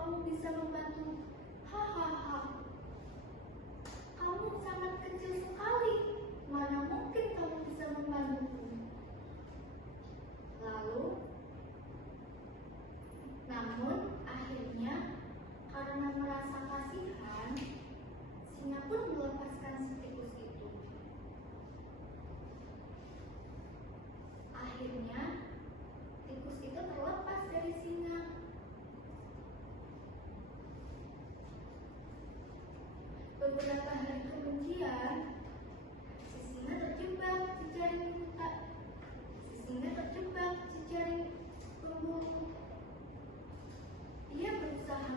kamu bisa membantu? Hahaha, kamu sangat kecil sekali. Mana mungkin kamu bisa membantuku? Namun akhirnya karena merasa kasihan, singa pun melepaskan si tikus itu. Akhirnya tikus itu terlepas dari singa. Beberapa hari kemudian, si singa terjebak di jaring hutan. Si singa terjebak di jaring pemburu. Ia berusaha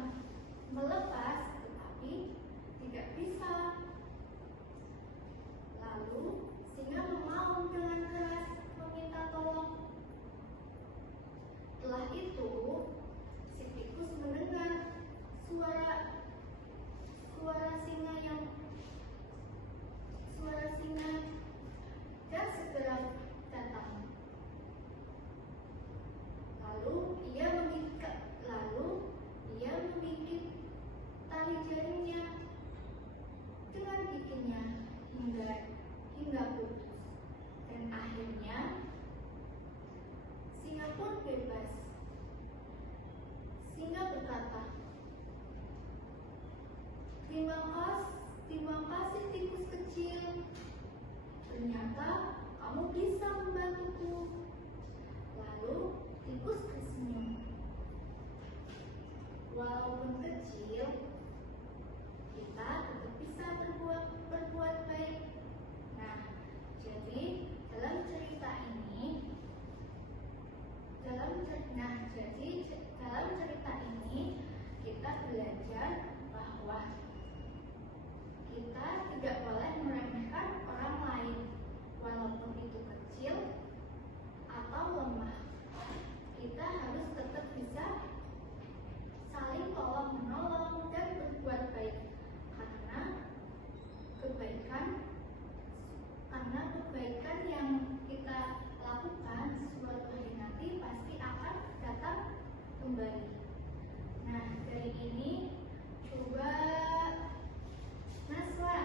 melepas, tetapi tidak bisa. Lalu singa memaung dengan keras meminta tolong. Setelah itu, si tikus mendengar suara singa dan segera datang. Lalu ia menggigit tali jaringnya dengan giginya hingga putus. Dan akhirnya singa pun bebas. Singa berkata, Terima kasih tikus kecil. Ternyata kamu bisa membantuku. Lalu tikus tersenyum. Walaupun kecil, kita tetap bisa berbuat baik. Nah, jadi dalam cerita ini kita belajar bahwa kita tidak boleh meremehkan orang lain, walaupun itu kecil atau lemah. Kita harus tetap bisa saling tolong menolong dan berbuat baik, karena kebaikan yang kita lakukan suatu hari nanti pasti akan datang kembali. Nah, dari ini coba Naswa,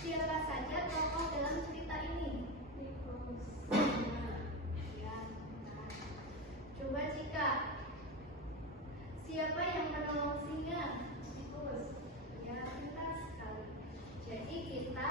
siapa saja tokoh dalam cerita ini? Tikus. Ya, benar. Coba Cika, siapa yang menolong singa? Tikus. Ya, benar sekali. Jadi kita